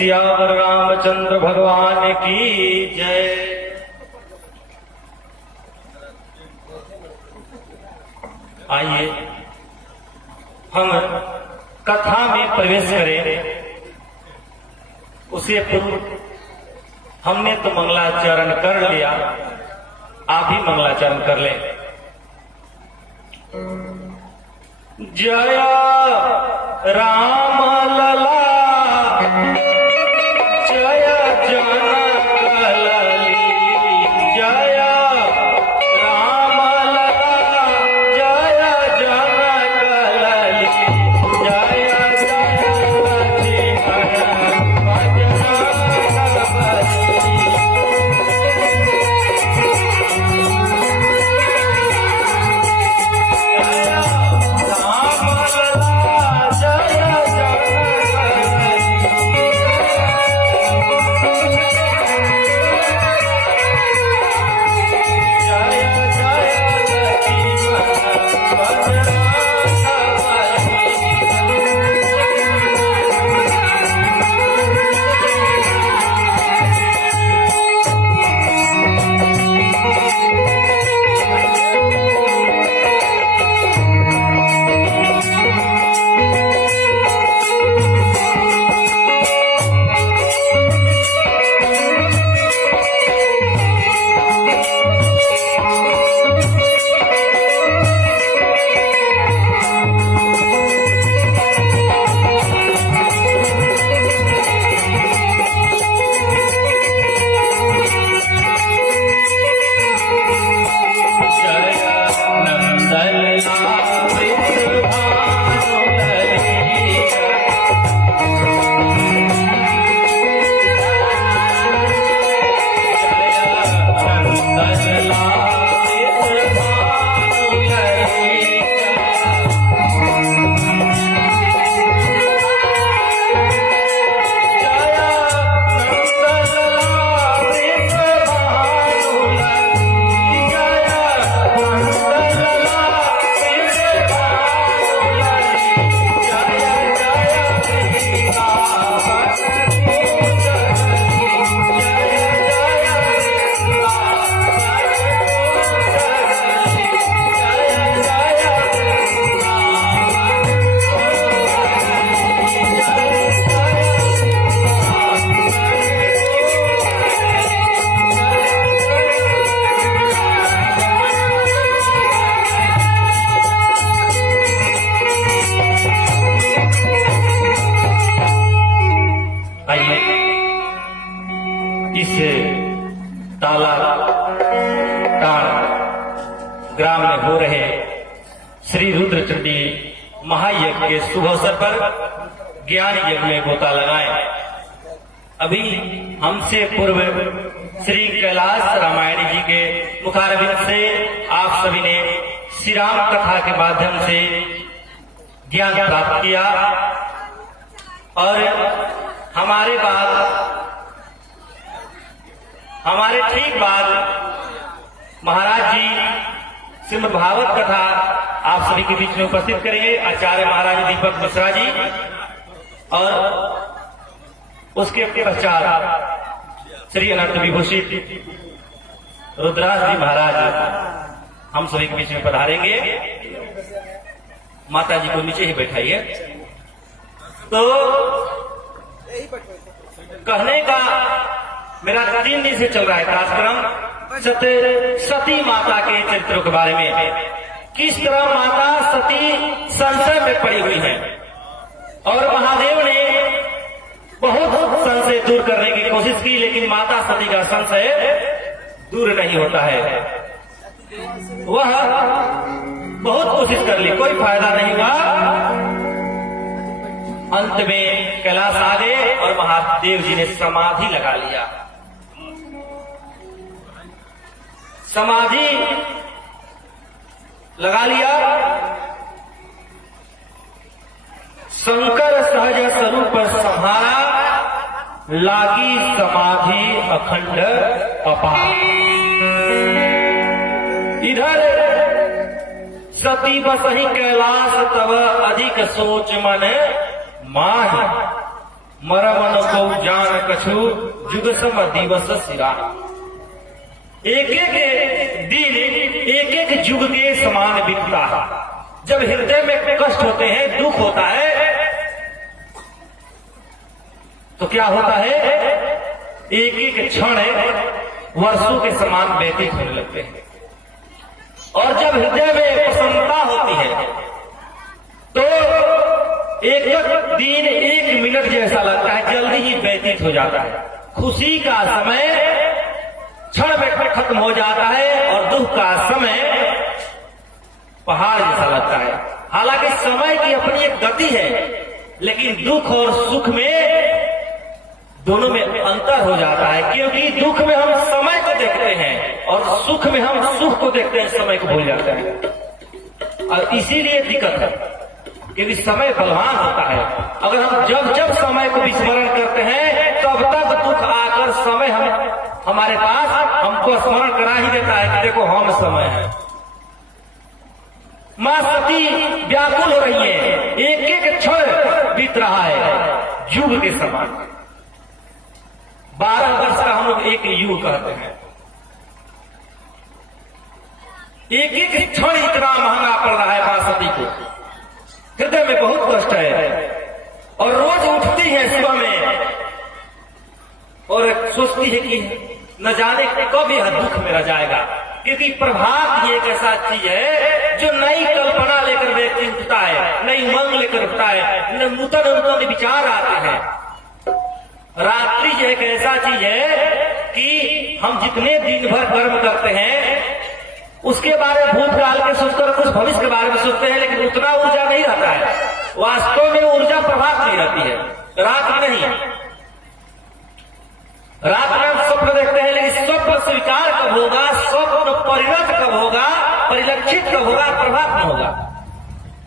सियावर रामचंद्र भगवान की जय। आइए हम कथा में प्रवेश करें। उसे पूर्व हमने तो मंगलाचरण कर लिया, आप भी मंगलाचरण कर लें। जय राम लला जय जनक लली, जय राम लला जय जनक लली, जय जय लक्ष्मण बजरंग बली। ग्राम में हो रहे श्री रुद्रचंडी महायज्ञ के शुभ अवसर पर ज्ञान यज्ञ में गोता लगाए। अभी हमसे पूर्व श्री कैलाश रामायण जी के मुखारविंद से आप सभी ने श्री राम कथा के माध्यम से ज्ञान प्राप्त किया और हमारे ठीक बाद महाराज जी श्रीमद् भागवत कथा आप सभी के बीच में उपस्थित करेंगे। आचार्य महाराज दीपक मिश्रा जी और उसके पश्चात श्री अनंत विभूषित रुद्राज जी महाराज हम सभी के बीच में पधारेंगे। माता जी को नीचे ही बैठाइए। तो कहने का मेरा 3 दिन से चल रहा है कार्यक्रम सती माता के चरित्रों के बारे में, किस तरह माता सती संशय में पड़ी हुई है और महादेव ने बहुत संशय दूर करने की कोशिश की, लेकिन माता सती का संशय दूर नहीं होता है। वह बहुत कोशिश कर ली, कोई फायदा नहीं हुआ। अंत में कैलाश आ गए और महादेव जी ने समाधि लगा लिया। समाधि लगा लिया। शंकर सहज स्वरूप संहारा, लागी समाधि अखंड अपार। इधर सती बसहि कैलाश तब अधिक सोच मन माहि, मरमन को जान कछु जुग सम दिवस सिरा। एक एक दिन एक एक युग के समान बीतता है। जब हृदय में कष्ट होते हैं, दुख होता है, तो क्या होता है, एक एक क्षण वर्षों के समान व्यतीत होने लगते हैं। और जब हृदय में प्रसन्नता होती है तो एक एक दिन एक मिनट जैसा लगता है, जल्दी ही व्यतीत हो जाता है। खुशी का समय क्षण में खत्म हो जाता है और दुख का समय पहाड़ जैसा लगता है। हालांकि समय की अपनी एक गति है, लेकिन दुख और सुख में दोनों में अंतर हो जाता है, क्योंकि दुख में हम समय को देखते हैं और सुख में हम सुख को देखते हैं, समय को भूल जाते हैं। और इसीलिए दिक्कत है, क्योंकि समय बलवान होता है। अगर हम जब जब समय को विस्मरण करते हैं, तब तक दुख आकर समय हमारे पास हमको स्मरण करा ही देता है कि देखो हम समय है। मां सती व्याकुल हो रही है, एक एक क्षण बीत रहा है युग के समान। 12 वर्ष का हम लोग एक युग कहते हैं। एक एक क्षण इतना महंगा पड़ रहा है मां सती को। हृदय में बहुत कष्ट है और रोज उठती है सुबह में और सोचती है कि न जाने कब यह दुख मेरा जाएगा, क्योंकि प्रभात ही एक ऐसा चीज है जो नई कल्पना लेकर व्यक्ति उठता है, नई उमंग लेकर उठता है, नूतन नूतन विचार आते हैं। रात्रि एक ऐसा चीज है कि हम जितने दिन भर कर्म करते हैं उसके बारे में भूतकाल के सोचकर कुछ भविष्य के बारे में सोचते हैं, लेकिन उतना ऊर्जा नहीं रहता है। वास्तव में ऊर्जा प्रभात नहीं रहती है, रात में नहीं। रात में हम स्वप्न देखते हैं, लेकिन स्वप्न स्वीकार कब होगा, स्वप्न परिणत कब होगा, परिलक्षित कब होगा, प्रभात में होगा।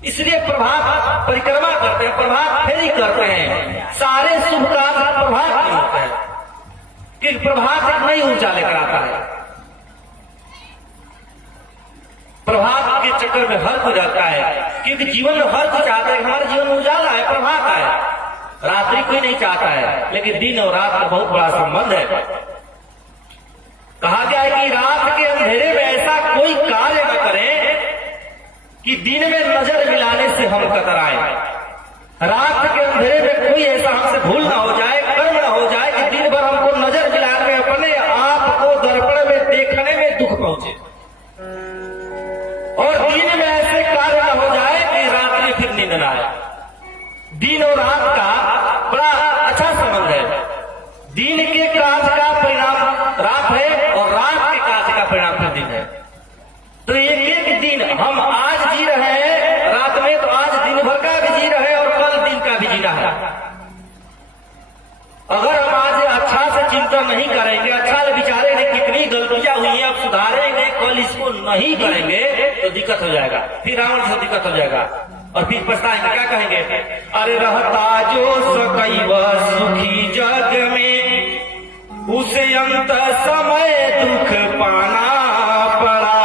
इसलिए प्रभात परिक्रमा करते हैं, प्रभात फेरी करते हैं। सारे शुभ कार्य प्रभात में होते हैं, क्योंकि प्रभात एक नई ऊर्जा लेकर आता है। प्रभात के चक्कर में हर कुछ आता है, क्योंकि जीवन में हर कुछ आता है। हमारे जीवन में उजाला है, प्रभात है। रात्रि कोई नहीं चाहता है, लेकिन दिन और रात का बहुत बड़ा संबंध है। कहा गया है कि रात के अंधेरे में ऐसा कोई कार्य न करें कि दिन में नजर मिलाने से हम कतराएं। रात के अंधेरे में कोई ऐसा हमसे भूल ना हो जाए, कर्म ना हो जाए कि दिन भर हमको नजर मिलाने में, अपने आप को दर्पण में देखने में दुख पहुंचे, और दिन में ऐसे कार्य न हो जाए कि रात में फिर नींद न आए। दिन और रात का बड़ा अच्छा संबंध है। दिन के कार्य का परिणाम रात है और रात के कार्य का परिणाम फिर दिन है। तो एक एक दिन हम आज जी रहे हैं रात में, तो आज दिन भर का भी जी रहे हैं और कल दिन का भी जीना है। अगर हम आज अच्छा से चिंतन नहीं करेंगे, अच्छा से विचारेंगे कितनी गलतियां हुई हैं, अब सुधारेंगे, कल इसको नहीं करेंगे तो दिक्कत हो जाएगा, फिर रावण से दिक्कत हो जाएगा और फिर पछताएंगे। क्या कहेंगे, अरे रहता जो सकैव सुखी जग में, उसे अंत समय दुख पाना पड़ा।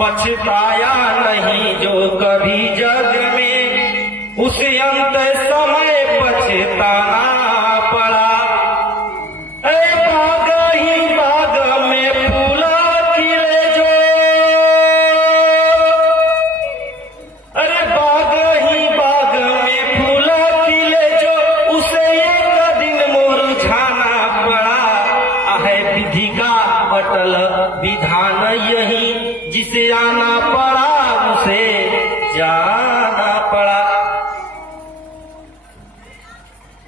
पछताया नहीं जो कभी जग में, उसे अंत समय पछताना पड़ा। बाग ही बाग में फूल खिले जो, अरे बाग ही बाग में फूल खिले जो, उसे एक दिन मुरझाना पड़ा। है विधि का अटल विधान यही, जिसे आना पड़ा उसे जाना पड़ा।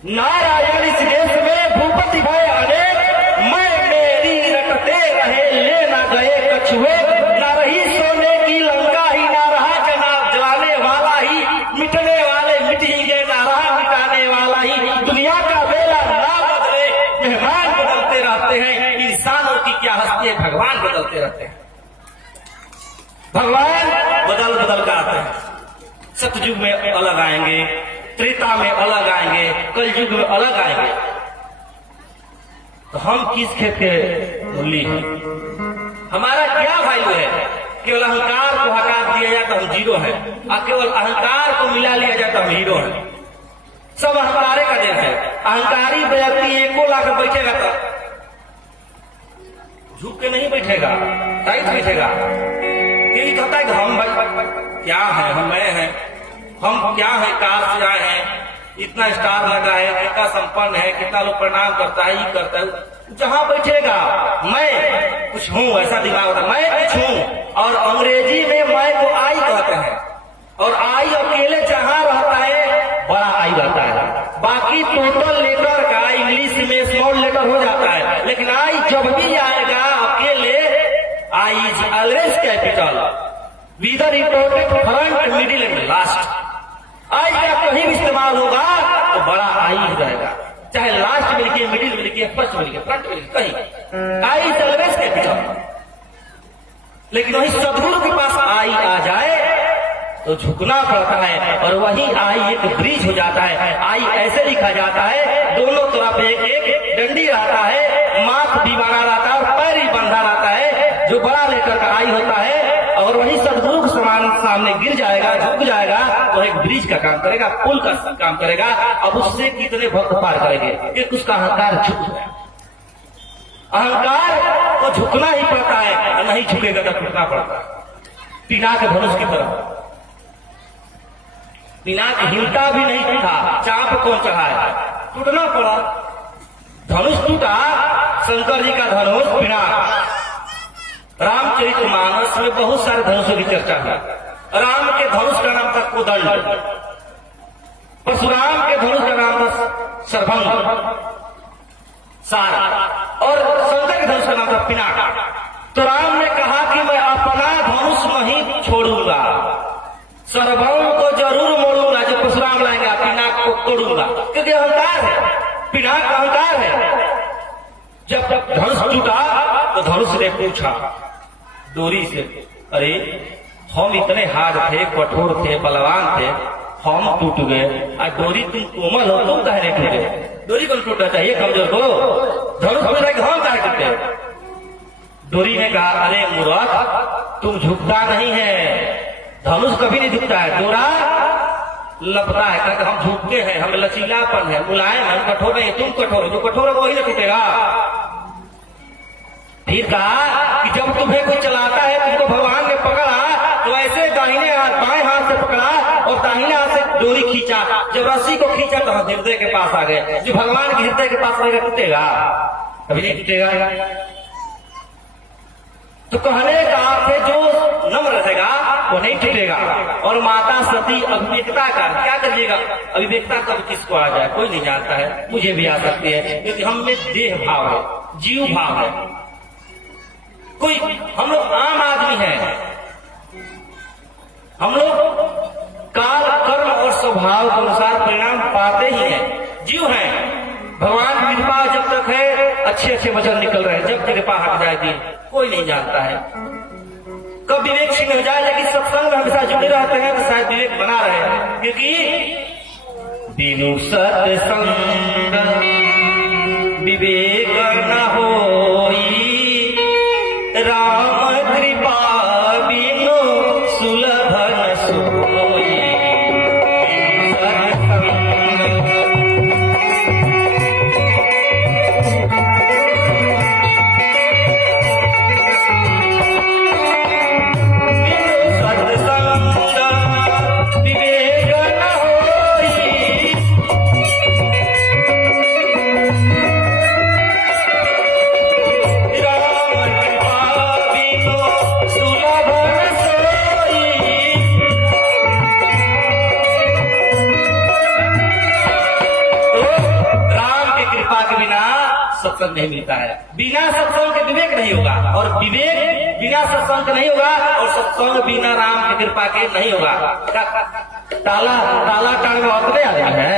नारायण इस देश में भूपति भय अनेक, मैं मेरी रटते रहे ले ना गए कछुए। ना रही सोने की लंका ही, ना रहा जनाब जलाने वाला ही, मिटने वाले मिट ही गए, ना रहा मिटाने वाला ही। दुनिया का बेला ना बदले, मेहमान बदलते रहते हैं। इंसानों की क्या हस्ती है, भगवान बदलते रहते हैं। भगवान बदल बदल कर आते हैं। सतयुग में अलग आएंगे, त्रेता में अलग आएंगे, कलयुग में अलग आएंगे। तो हम किस खेत के मूली हैं? हमारा क्या वैल्यू है? केवल अहंकार को हटा दिया जाए तो हम जीरो है, और केवल अहंकार को मिला लिया जाए तो हम हीरो है। सब अहंकारे का देन है। अहंकारी व्यक्ति एको लाकर बैठेगा तो झुक के नहीं बैठेगा, टाइट बैठेगा। क्योंकि कहता है कि हम भाई क्या है, हम मैं हैं, हम क्या है, कार से आए हैं, इतना स्टार लगा है, कितना संपन्न है, कितना लोग प्रणाम करता है, ये करता है। जहां बैठेगा मैं कुछ हूं, ऐसा दिमाग होता है, मैं कुछ हूं। और अंग्रेजी में मैं को आई कहते हैं, और आई अकेले जहां रहता है बड़ा आई रहता है। बाकी टोटल लेटर का इंग्लिश में स्मॉल लेटर हो जाता है, लेकिन आई जब भी आएगा अकेले, I is always capital, whether imported front middle and last. I का कहीं भी इस्तेमाल होगा तो बड़ा आई ही रहेगा, चाहे लास्ट में लिखिए, मिडिल में लिखिए, फर्स्ट में लिखिए, फ्रंट में लिखिए, कहीं आई इज ऑलवेज कैपिटल। लेकिन वही सदगुरु के पास आई आ जाए तो झुकना पड़ता है, और वही आई एक ब्रिज हो जाता है। आई ऐसे लिखा जाता है, दोनों तरफ एक एक डंडी रहता है, माथ भी बना रहता है और पैर भी बंधा रहता है, जो बड़ा लेकर का आई होता है। और वही सदगुरु के समान सामने गिर जाएगा, झुक जाएगा, तो एक ब्रिज का काम करेगा, पुल का काम करेगा। अब उससे कितने भक्त पार करेंगे, कि उसका अहंकार झुक गया। अहंकार को झुकना ही पड़ता है, और नहीं झुकेगा तो टूटना पड़ता है। पिनाक धनुष की तरफ, पिनाक हिलता भी नहीं था, चाप कौन चढ़ाया, टूटना पड़ा। धनुष टूटा, शंकर जी का धनुष पिनाक। रामचरितमानस में बहुत सारे धनुषों की चर्चा है। राम के धनुष का नाम था कोदंड, परशुराम के धनुष का नाम था सर्वंग सारा, और शंकर के धनुष का नाम था पिनाक। तो राम ने कहा कि मैं अपना धनुष नहीं छोड़ूंगा, सर्वंग को जरूर मोड़ूंगा, जो परशुराम लाएंगे, पिनाक को तोड़ूंगा, क्योंकि अहंकार है, पिनाक अहंकार है। जब धनुष टूटा तो धनुष ने पूछा डोरी से, अरे हम इतने हार्ड थे, कठोर थे, बलवान थे, हम टूट गए, आज डोरी तुम कोमल हो, तुम कहने टूटे, डोरी को टूटना चाहिए कमजोर को, धनुष टूट रहे हम कहे टूटे। डोरी ने कहा, अरे मूर्ख, तुम झुकता नहीं है, धनुष कभी नहीं झुकता है, डोरा लपटा है, कहते हम झुकते हैं, हम लचीलापन है, मुलायम है, कठोर नहीं, तुम कठोर हो, जो कठोर है वही ना टूटेगा। फिर कहा कि जब तुम्हें कोई चलाता है, तुमको भगवान ने पकड़ा तो ऐसे दाहिने हाथ बाएं हाथ से पकड़ा और दाहिने हाथ से डोरी खींचा, जब रस्सी को खींचा तो हृदय के पास आ गए। जो भगवान के हृदय के पास रहेगा टूटेगा, कभी नहीं टूटेगा। तो कहने का अर्थ है जो नम्र रहेगा वो नहीं टूटेगा। और माता सती अभिवेकता का क्या करिएगा, अभिवेकता कब किसको आ जाए कोई नहीं जानता है, मुझे भी आ सकती है, क्योंकि हम में देह भाव है, जीव भाव है। कोई हम लोग आम आदमी हैं, हम लोग काल कर्म और स्वभाव के अनुसार परिणाम पाते ही हैं, जीव हैं। भगवान की कृपा जब तक है, अच्छे अच्छे वचन निकल रहे हैं, जब कृपा हट जाएगी कोई नहीं जानता है। कब विवेक सिंह हो जाए, लेकिन सत्संग में हमेशा जुड़े रहते हैं तो शायद विवेक बना रहे, क्योंकि बिनु सत्संग विवेक न होई, राम कृपा बिनु सुलभ न सोई। सत्संग नहीं मिलता है, बिना सत्संग के विवेक नहीं होगा, और विवेक बिना सत्संग के नहीं होगा, और सत्संग बिना राम की कृपा के नहीं होगा। ताला ताला टांग में अपने आ गया है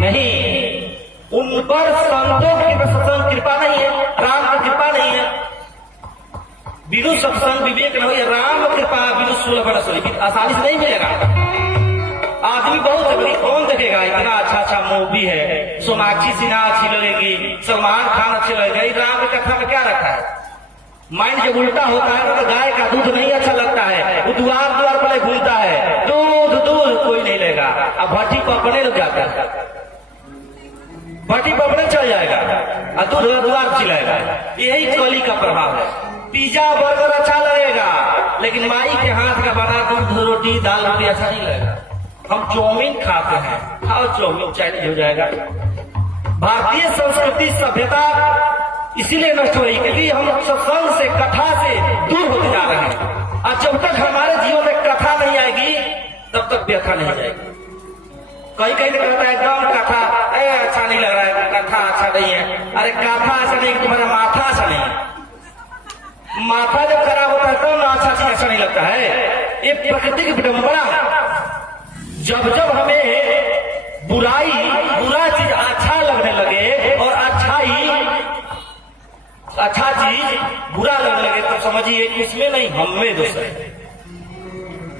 नहीं, उन पर संतों की सत्संग कृपा नहीं है, राम की कृपा नहीं है। बिनु सत्संग विवेक न हो, राम कृपा बिनु सुलभ न सोई, आसानी से नहीं मिलेगा। आदमी बहुत है, कौन देखेगा, इतना अच्छा अच्छा मूवी है, सोनाक्षी सिन्हा अच्छी लगेगी, सलमान खान अच्छे लगेगा, राम की कथा में क्या रखा है। माइंड जब उल्टा होता है तो गाय का दूध नहीं अच्छा लगता है, वो द्वार द्वार पर घूमता है, दूध दूध कोई नहीं लेगा। अब भट्टी पर अपने लोग जाता है, भट्टी पर अपने चल जाएगा और दूध द्वार चिलाएगा। यही कली का प्रभाव है। पिज्जा बर्गर अच्छा लगेगा, लेकिन माई के हाथ का बना दूध रोटी दाल रोटी अच्छा नहीं लगेगा। हम चाउमीन खाते हैं, खाओ चाउमीन, चाइनीज हो जाएगा। भारतीय संस्कृति सभ्यता इसीलिए नष्ट हो रही क्योंकि हम सत्संग से कथा से दूर होते जा रहे हैं। और जब तक हमारे जीवन में कथा नहीं आएगी तब तक व्यथा नहीं जाएगी। कहीं कहीं तो कहता है एकदम कथा अच्छा नहीं लग रहा है, कथा अच्छा नहीं है। अरे कथा अच्छा नहीं, तुम्हारा माथा अच्छा नहीं है। माथा जब खराब होता है तो ना अच्छा चीज अच्छा नहीं लगता है। ये प्रकृति की विडंबना। जब जब हमें बुरा चीज अच्छा लगने लगे और अच्छा चीज बुरा लगने लगे तो समझिए इसमें नहीं हम में दोष है।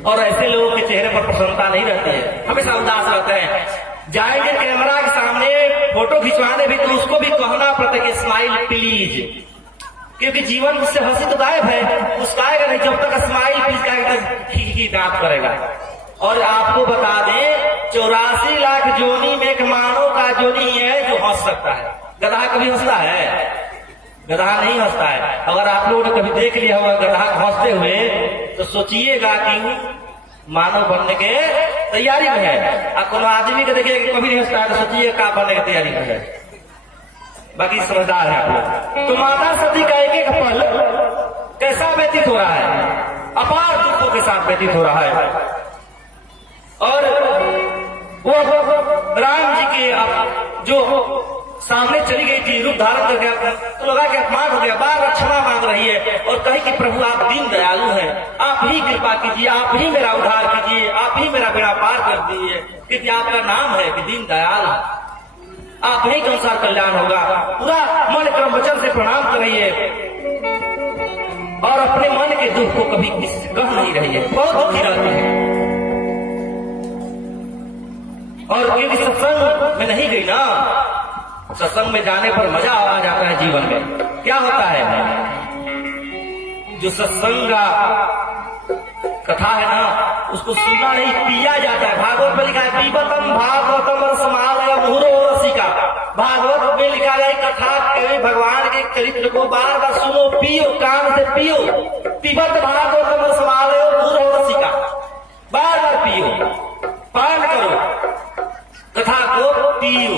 और ऐसे लोगों के चेहरे पर प्रसन्नता नहीं रहती है, हमेशा उदास रहते हैं। जाएंगे कैमरा के सामने फोटो खिंचवाने भी तो उसको भी कहना पड़ता है कि स्माइल प्लीज, क्योंकि जीवन से हंसी तो गायब है, मुस्काएगा नहीं। जब तक स्माइल प्लीज कहेगा ही दांत करेगा। और आपको बता दें 84 लाख जोनी में एक मानव का जोनी है जो हंस सकता है। गधा कभी हंसता है? गधा नहीं हंसता है। अगर आप लोगों ने कभी देख लिया होगा गधा हंसते हुए तो सोचिएगा कि मानव बनने के तैयारी में है। और कोनो आदमी को देखिए कभी नहीं हंसता है तो सोचिए क्या बनने की तैयारी में है। बाकी समझदार है आप लोग। तो माता सती का एक एक पल कैसा व्यतीत हो रहा है, अपार दुखों के साथ व्यतीत हो रहा है। और वो राम जी के जो सामने चली गई थी, रूप धारण कर गया तो लगा कि अपमान हो गया, बार बार क्षमा मांग रही है और कही कि प्रभु आप दीन दयालु हैं, आप ही कृपा कीजिए, आप ही मेरा उद्धार कीजिए, आप ही मेरा बेड़ा पार कर दीजिए, क्योंकि आपका नाम है कि दीन दयाल, आप ही के अनुसार कल्याण होगा। पूरा मन क्रम वचन से प्रणाम कर रही है और अपने मन के दुख को कभी किसी कह नहीं रही है, बहुत दुखी रहती है। और क्योंकि सत्संग में नहीं गई ना, सत्संग में जाने पर मजा आ जाता है जीवन में। क्या होता है जो सत्संग का कथा है ना उसको सुनना नहीं पिया जाता है। भागवत में लिखा है पीबतम भागवतम रसमालय मुहुरो रसिका। भागवत में लिखा है कथा के भगवान के चरित्र को बार बार सुनो, पियो, कान से पियो। पीबत भागवतम रसमालय मुहुरो रसिका, बार बार पियो, पान करो, कथा को पियो।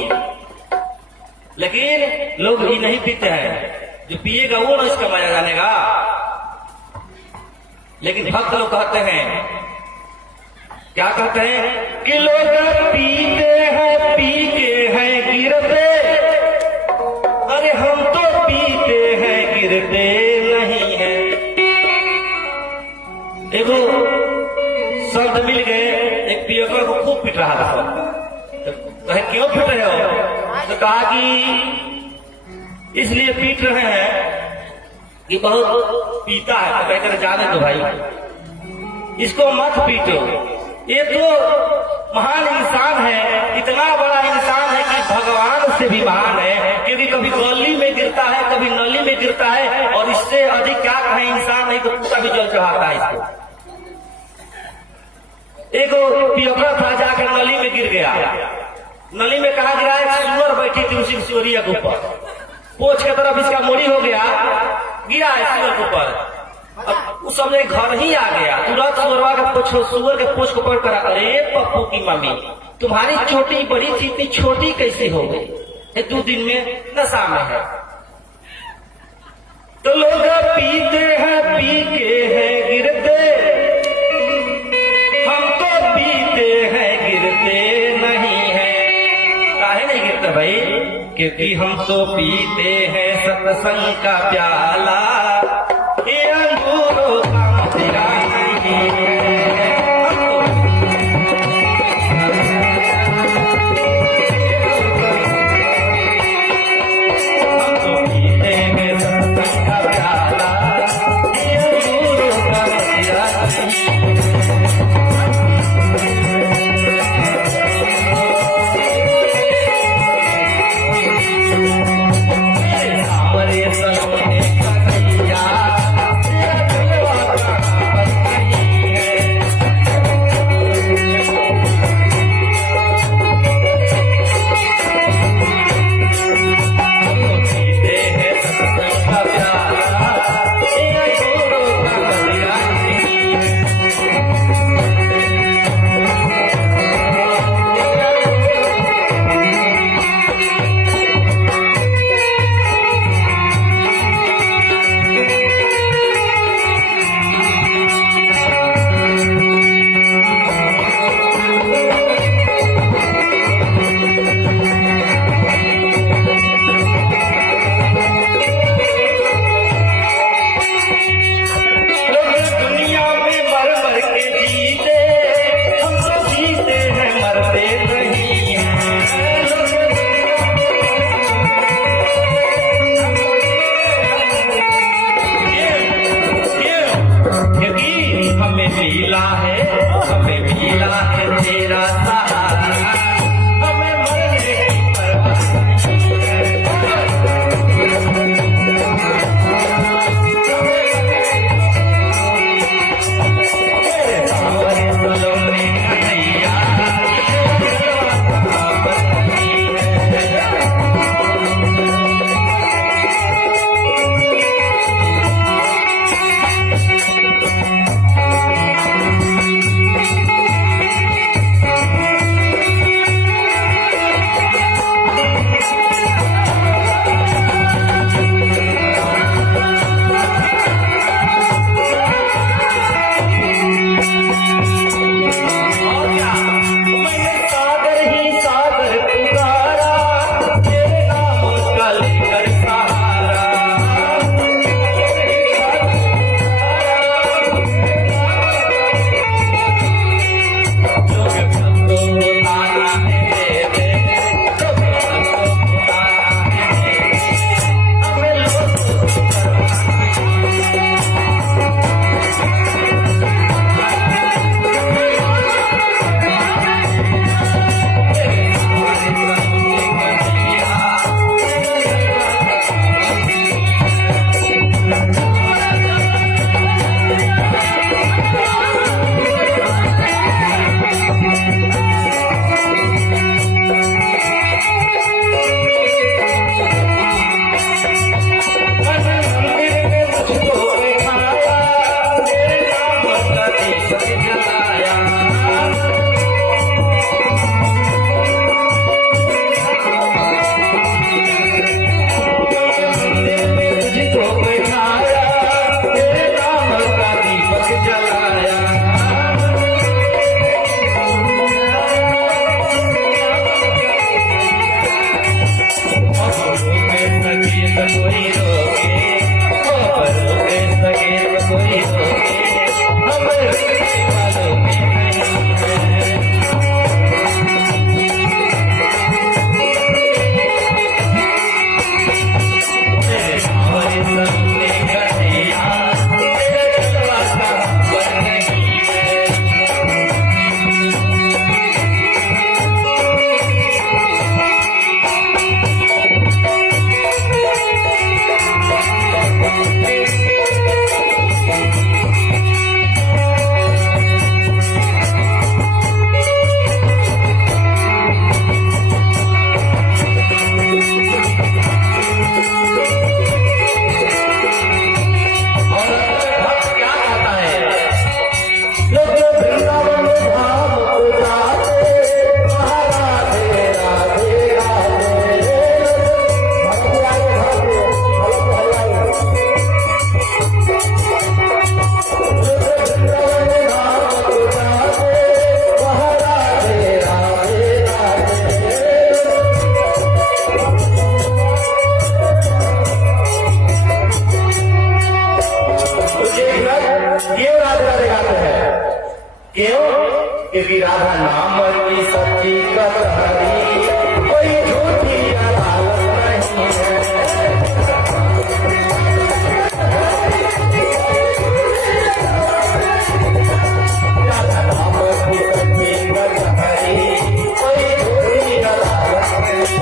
लेकिन लोग ही नहीं पीते हैं, जो पिएगा वो ना इसका मजा जानेगा। लेकिन भक्त लोग कहते हैं, क्या कहते हैं कि लोग पीते हैं, पीते हैं गिरते, अरे हम तो पीते हैं गिरते नहीं है। एगो शब्द मिल गए, एक पियकर को खूब पीट रहा था। कहे क्यों पीट रहे हो? तो कहा कि इसलिए पीट रहे हैं कि बहुत पीता है। तो कहकर जाने दो भाई, इसको मत पीटो, ये तो महान इंसान है, इतना बड़ा इंसान है कि भगवान से भी महान है, क्योंकि कभी गली में गिरता है, कभी नली में गिरता है, और इससे अधिक क्या कहे इंसान, नहीं तो कुत्ता भी जल चढ़ाता है इसको। एक पियकड़ा था, जाकर नली में गिर गया। नली में कहा गिरा, एक सुअर बैठी थी उसी सुअरिया के ऊपर, पोछ के तरफ इसका मोड़ी हो गया, गिरा है सुअर के ऊपर। अब उस समय घर ही आ गया, तुरंत सुअर के पोछ को पकड़ कर, अरे पप्पू की मम्मी तुम्हारी चोटी बड़ी थी, इतनी छोटी कैसी हो गई, 2 दिन में नशा में है। तो लोग पीते हैं, पी के हैं गिरते, हम तो पीते हैं गिरते नहीं है। काहे नहीं गिरते भाई? क्योंकि हम तो पीते हैं सत्संग का प्याला, ये अंगूरों का मदिरा नहीं है। हम तो पीते हैं सत्संग का प्याला, ये अंगूरों का मदिरा नहीं है। मेरा सहारा, हमें मरने की परवाह नहीं है। क्योंकि राधा नाम की सच्ची कथारी कोई झूठी अदालत नहीं है। राधा नाम की सच्ची कथारी कोई झूठी अदालत नहीं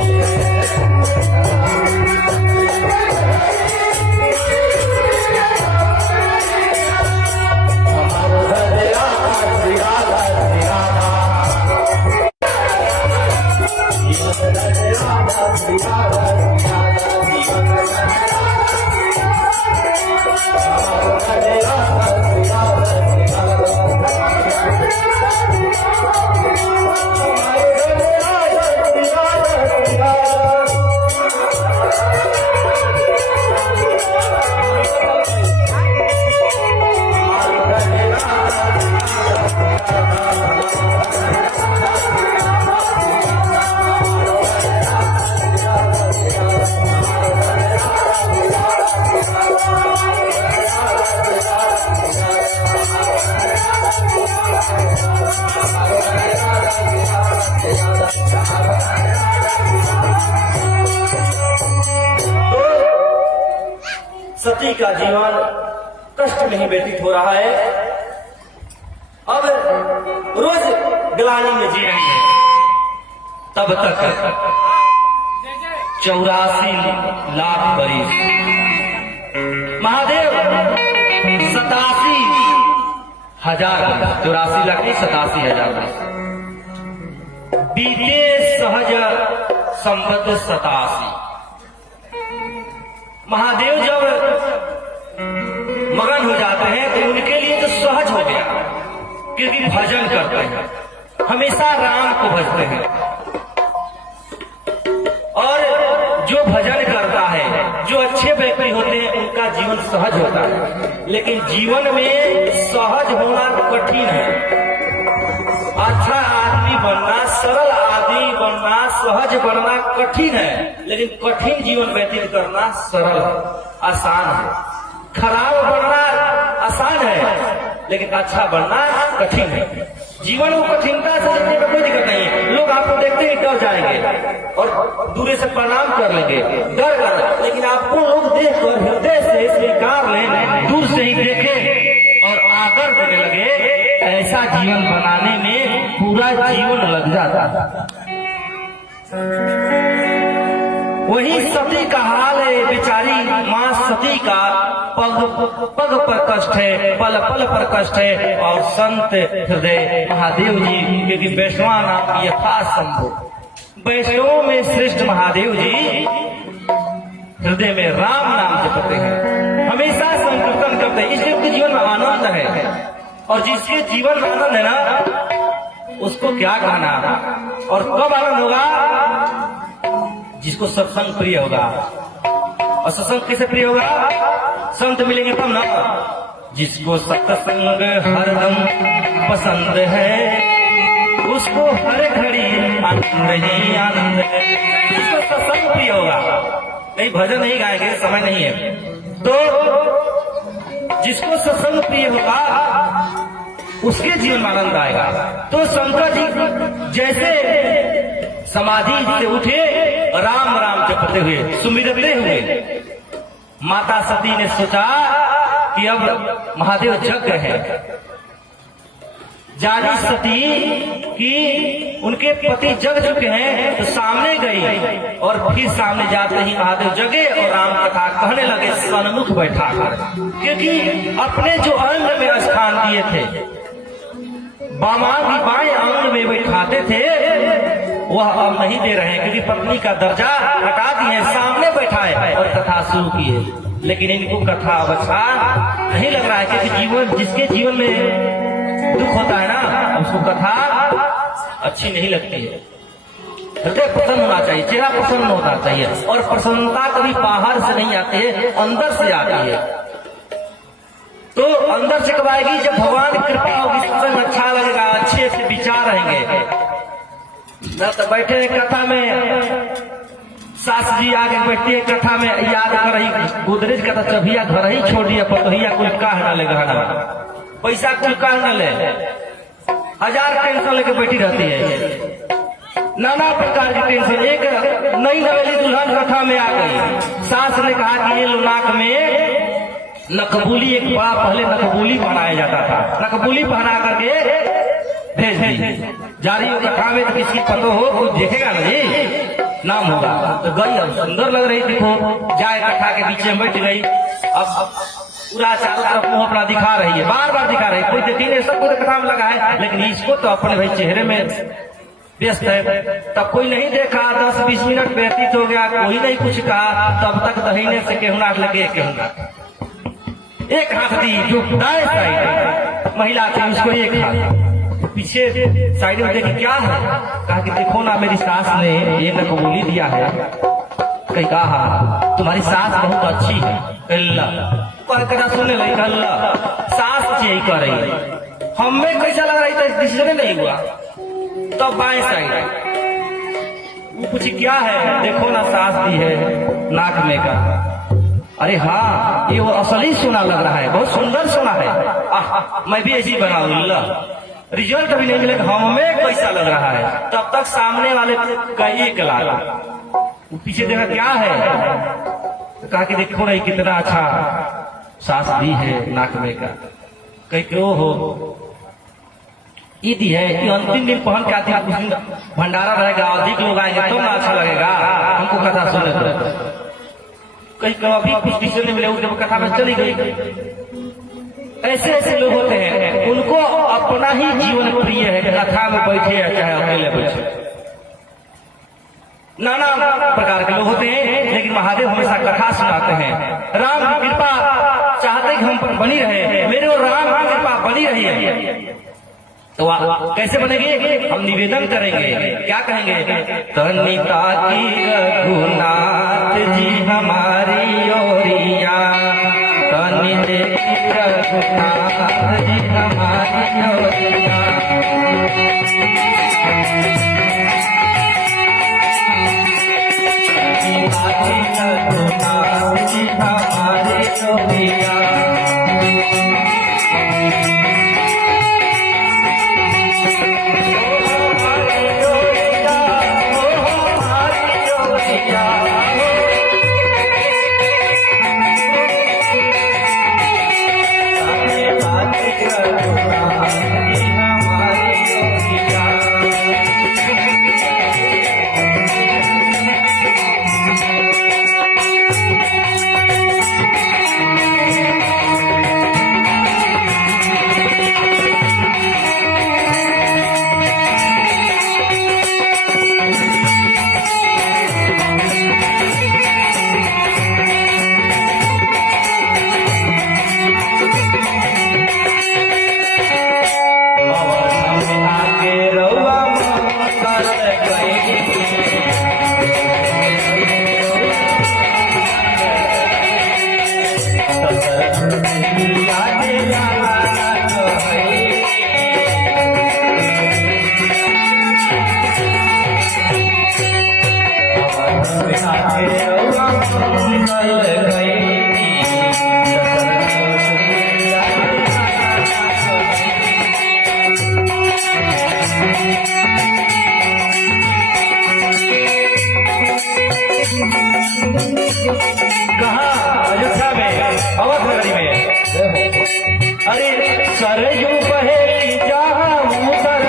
सती का जीवन कष्ट में ही व्यतीत हो रहा है। अब रोज ग्लानि में जी रही है। तब तक 84 लाख बरिस महादेव 87,000 वर्ष, 84 लाख नहीं 87,000 वर्ष बीते सहज संबद्ध 87। महादेव जब मगन हो जाते हैं तो उनके लिए तो सहज हो गया, क्योंकि भजन करते हैं, हमेशा राम को भजते हैं। और जो भजन करता है, जो अच्छे व्यक्ति होते हैं, उनका जीवन सहज होता है। लेकिन जीवन में सहज होना कठिन है। अच्छा आदमी बनना, सरल आदमी बनना, सहज बनना कठिन है, लेकिन कठिन जीवन व्यतीत करना सरल आसान है। खराब बनना आसान है, लेकिन अच्छा बनना कठिन है। जीवन को कठिनता से जीने में कोई दिक्कत नहीं है। लोग आपको देखते ही डर जाएंगे और दूर से प्रणाम कर लेंगे, डर कर, लेकिन आपको लोग देखकर हृदय से स्वीकार लें, दूर से ही देखें और आदर देने लगे, ऐसा जीवन बनाने में पूरा जीवन लग जाता है। वही सती का हाल है, बेचारी माँ सती का पग पग पर कष्ट है, पल पल पर कष्ट है। और संत हृदय महादेव जी, क्योंकि वैष्णवा नाम यथा संभव, वैष्णव में श्रेष्ठ महादेव जी हृदय में राम नाम जपते हैं, हमेशा संकीर्तन करते हैं, इसलिए उनके जीवन में आनंद है। और जिसके जीवन में आनंद है ना, उसको क्या कहना। और कब आनंद होगा? जिसको सत्संग प्रिय होगा। और सत्संग कैसे प्रिय होगा? संत मिलेंगे तब ना। जिसको सत्संग हरदम पसंद है, उसको हर घड़ी आनंद ही आनंद है। जिसको सत्संग प्रिय होगा, नहीं भजन नहीं गाएंगे, समय नहीं है। तो जिसको सत्संग प्रिय होगा, उसके जीवन में आनंद आएगा। तो शंकर जी जैसे समाधि से उठे, राम राम जपते हुए, सुमिरते हुए, माता सती ने सोचा कि अब महादेव जग है। जानी सती कि उनके पति जग चुके हैं, तो सामने गई और फिर सामने जाते ही महादेव जगे और राम कथा कहने लगे सन्मुख बैठा कर। क्योंकि अपने जो अंग में स्थान दिए थे, बामांग बाएं अंग में बैठाते थे, वह अब नहीं दे रहे हैं, क्योंकि पत्नी का दर्जा हटा दिए, सामने बैठाए और कथा शुरू किए। लेकिन इनको कथा अब अच्छा नहीं लग रहा है, क्योंकि जीवन, जिसके जीवन में दुख होता है ना, उसको कथा अच्छी नहीं लगती है। हृदय प्रसन्न होना चाहिए, चेहरा प्रसन्न होना चाहिए। और प्रसन्नता कभी बाहर से नहीं आती है, अंदर से आती है। तो अंदर से कब आएगी? जब भगवान की कृपा होगी, सत्संग अच्छा लगेगा, अच्छे से विचार रहेंगे। न तो बैठे कथा में, सास जी आगे बैठती है कथा में, याद कर रही गोदरेज का चबिया घर ही छोड़ दिया, पतोहिया कुल कह न ले, गहना पैसा कुल कह न ले, 1000 टेंशन लेके बैठी रहती है, नाना प्रकार की टेंशन। एक नई नवेली दुल्हन कथा में आ गई, सास ने कहा कि ये नाक में नकबूली, एक बड़ा पहले नकबूली पहनाया जाता था, नकबूली पहना करके भेज दी। जारी हो कथा में तो किसी पतो हो, कुछ देखेगा ना जी, नाम होगा। तो गई, अब सुंदर लग रही, देखो जाए कथा के बीच में बैठ गई। अब पूरा चारों तरफ मुंह अपना दिखा रही है, बार बार दिखा रही है, कोई देखी नहीं, सब कुछ कथा में लगा है, लेकिन इसको तो अपने भाई चेहरे में व्यस्त है। तब कोई नहीं देखा, 10-20 मिनट व्यतीत हो गया, कोई नहीं कुछ कहा, तब तक दहीने से केहुना लगे, केहुना एक हाथ दी, जो दाएं साइड महिला थी उसको एक हाथ, पीछे साइड में देखी क्या है, कहा कि देखो ना मेरी सास ने ये नकबूली दिया है। कहीं कहा तुम्हारी सास बहुत अच्छी है, अल्लाह सुनने लगी, अल्लाह सास यही कर रही है, हमें कैसा लग रही था, डिसीजन नहीं हुआ। तब बाएं साइड वो पूछी क्या है, देखो ना सास दी है नाक में का। अरे हाँ, ये वो असली सोना लग रहा है, बहुत सुंदर सोना है, मैं भी ऐसी बनाऊंगा। रिजल्ट अभी नहीं मिलेगा, हमें कैसा लग रहा है। तब तक सामने वाले का एक लाख, वो पीछे देखा क्या है, तो कहा कि देखो नहीं कितना अच्छा सास दी है नाक में का। कहीं क्यों हो, ईद है कि अंतिम दिन पहन के आती है, कुछ दिन भंडारा रहेगा, अधिक लोग आएंगे तो ना अच्छा लगेगा हमको कथा सुनने को। कहीं कभी कुछ किसी ने मिले जब कथा में चली गई। ऐसे ऐसे लोग होते हैं, उनको अपना ही जीवन प्रिय है, कथा में बैठे या चाहे अकेले बैठे। नाना प्रकार के लोग होते हैं, लेकिन महादेव हमेशा कथा सुनाते हैं। राम की कृपा चाहते कि हम पर बनी रहे, मेरे और राम की कृपा बनी रही है। तो कैसे बनेगी? हम निवेदन करेंगे, क्या कहेंगे? तनिका की रघुनाथ जी हमारी ओरिया, तनि देखी रघुनाथ जी हमारी ओरिया। रघुनाथ जी हमारी ओरिया। अयोध्या में, अवध नगरी में। अरे सरयू बहेली जहाँ उतर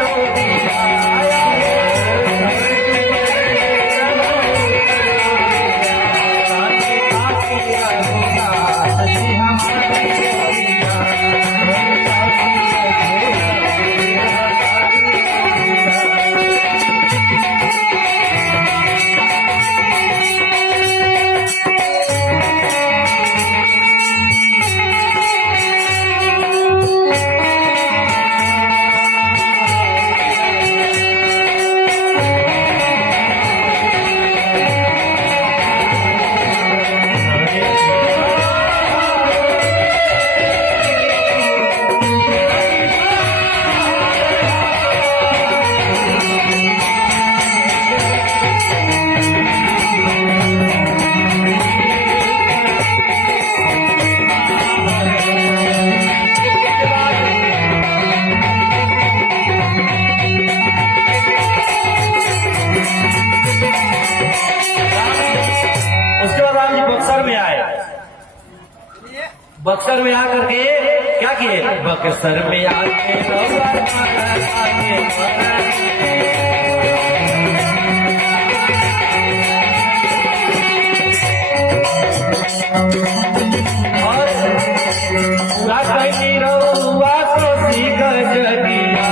बक्सर में आकर के क्या किए? बक्सर में आके और पूरा कहीं रहुआ तो सीख जगिया।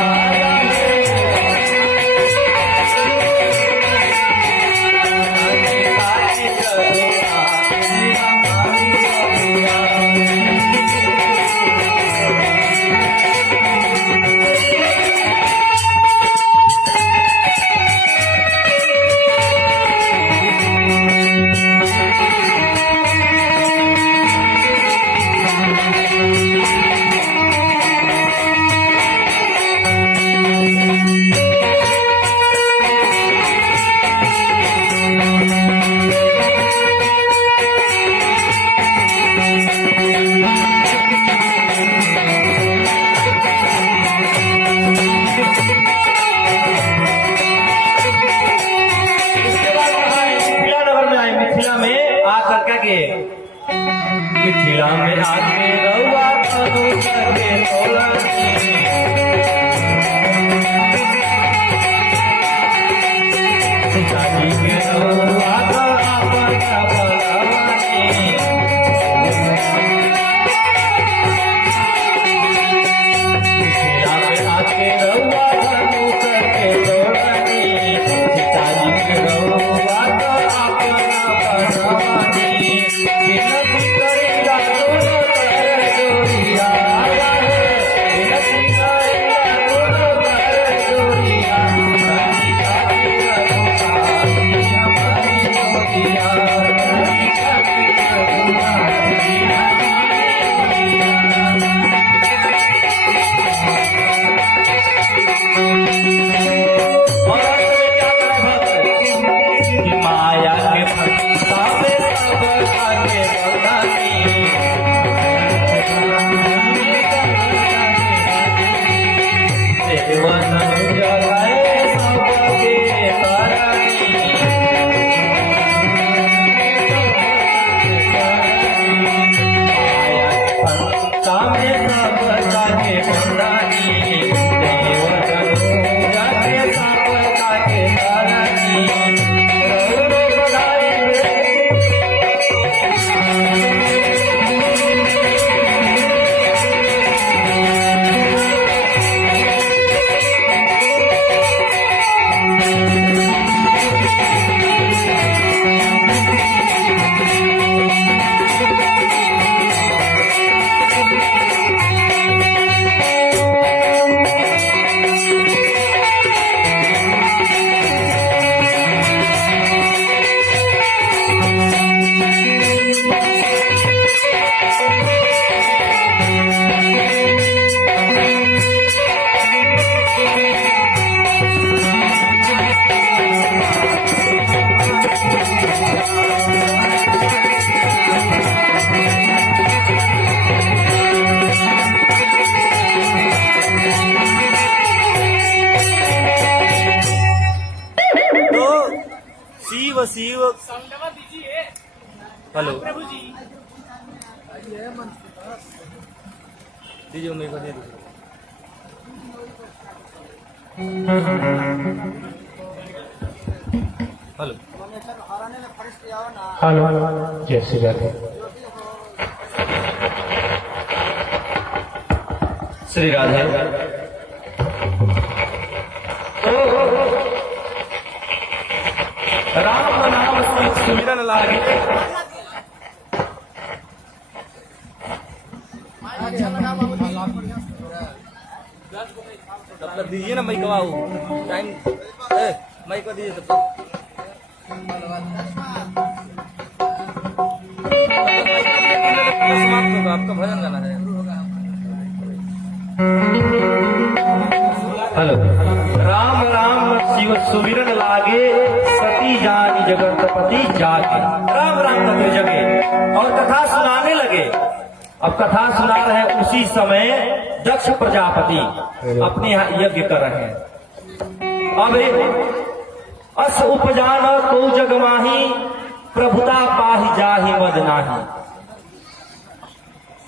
शिव शिव। हेलो दीजिए मेरे को दे दीजिए। हेलो हेलो जय श्री राधे। श्री राधे। राम नाम सुमिरन लागे। तब दीजिए ना माइक बाबू टाइम माइक को दीजिए तब समाप्त होगा आपका भजन गाना है। हेलो। राम राम शिव सुमिरन लागे सती जानी जगतपति जागे। राम राम करते जगे और कथा सुनाने लगे। अब कथा सुना रहे हैं उसी समय दक्ष प्रजापति अपने यहाँ यज्ञ कर रहे हैं। अब अस उपजान को जग माही प्रभुता पाही जाहि मद नाही।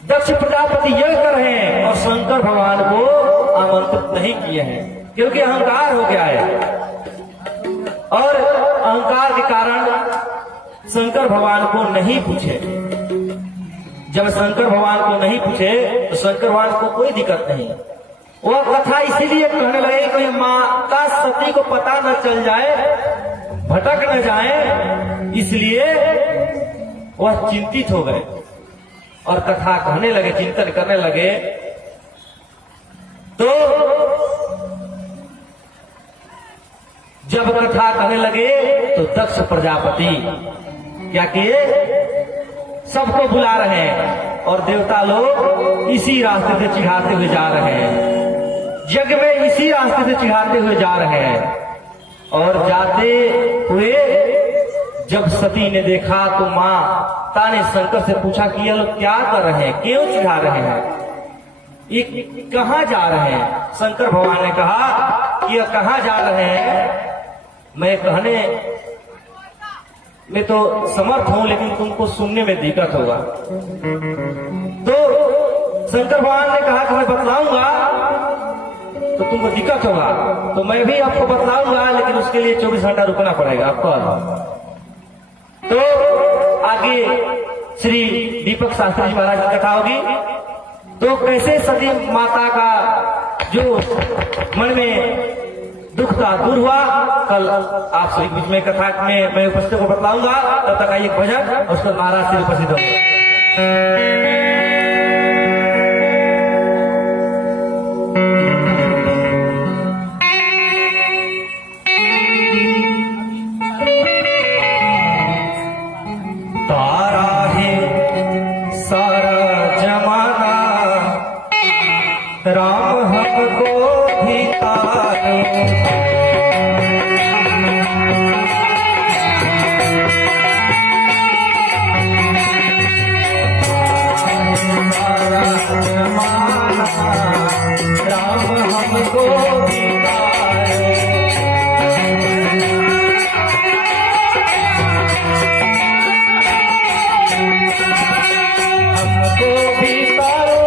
दक्ष प्रजापति यज्ञ कर रहे हैं और शंकर भगवान को आमंत्रित नहीं किए हैं क्योंकि अहंकार हो गया है और अहंकार के कारण शंकर भगवान को नहीं पूछे। जब शंकर भगवान को नहीं पूछे तो शंकर भगवान को कोई दिक्कत नहीं। वह कथा इसीलिए कहने लगे कि माता सती को पता न चल जाए, भटक न जाए, इसलिए वह चिंतित हो गए और कथा कहने लगे, चिंतन करने लगे। तो जब कथा कहने लगे तो दक्ष प्रजापति क्या किए, सबको बुला रहे हैं और देवता लोग इसी रास्ते से चिढ़ाते हुए जा रहे हैं। यज्ञ में इसी रास्ते से चिढ़ाते हुए जा रहे हैं और जाते हुए जब सती ने देखा तो माता ने शंकर से पूछा कि ये लोग क्या कर रहे हैं, क्यों चिढ़ा रहे हैं, ये कहाँ जा रहे हैं। शंकर भगवान ने कहा कि ये कहाँ जा रहे हैं, मैं कहने में तो समर्थ हूं लेकिन तुमको सुनने में दिक्कत होगा। तो शंकर भगवान ने कहा कि मैं बतलाऊंगा तो तुमको दिक्कत होगा, तो मैं भी आपको बतलाऊंगा लेकिन उसके लिए 24 घंटा रुकना पड़ेगा आपको। तो आगे श्री दीपक शास्त्री जी महाराज की कथा होगी। तो कैसे सती माता का जो मन में दुख था दूर हुआ, कल आप सभी बीच में कथा में मैं उपस्थित को बतलाऊंगा। तब तक आइए भजन और उसके महाराज से उपस्थित होंगे। राम हमको भी तारो, सारा जमाना राम हमको भी तारो। हमको भी तारो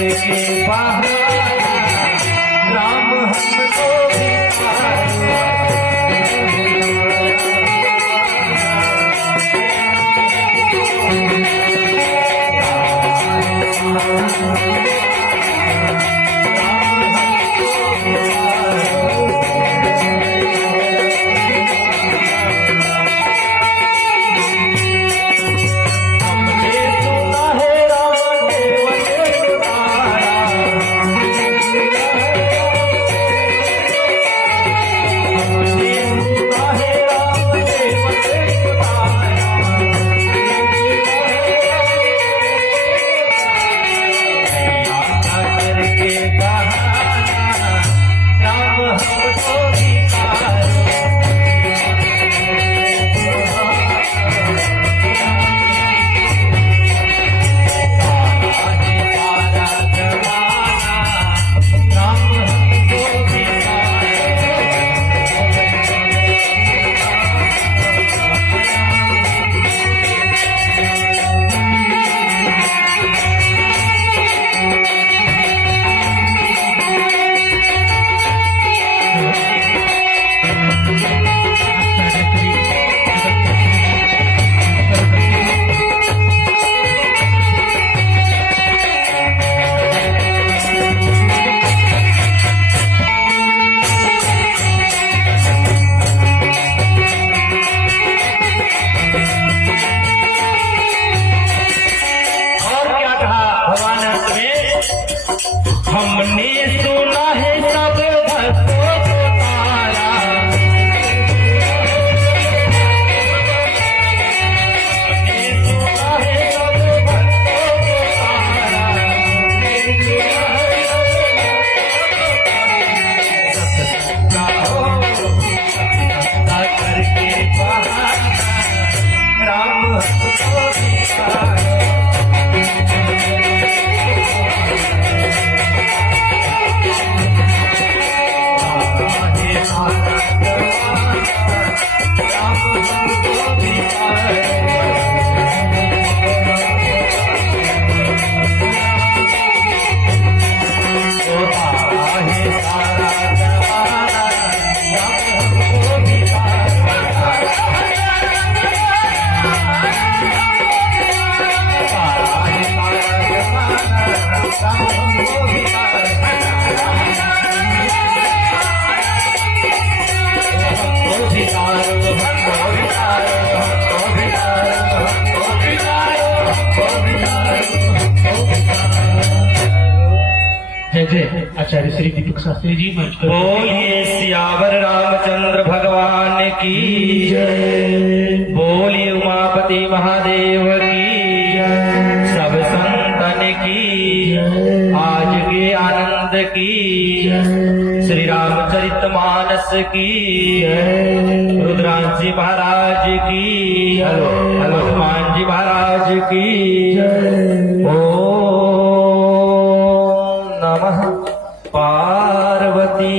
करके बहाना राम हमको भी पाया। हमने सुना है सब भक्तों को तारा, हमने सुना है सब भक्तों को तारा, सत्ता हो सत्ता करके बहाना राम हमको भी पाया। आचार्य श्री दीपक शास्त्री जी मंच पर बोलिए सियावर रामचंद्र भगवान की जय, बोलिए उमापति महादेव की जय, सब संतन की जय, आज के आनंद की जय, श्री रामचरितमानस की जय, रुद्रांश जी महाराज की जय, हनुमान जी महाराज की जय। ओम नमः पार्वती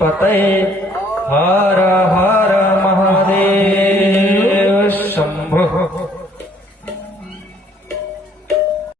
पते हर हर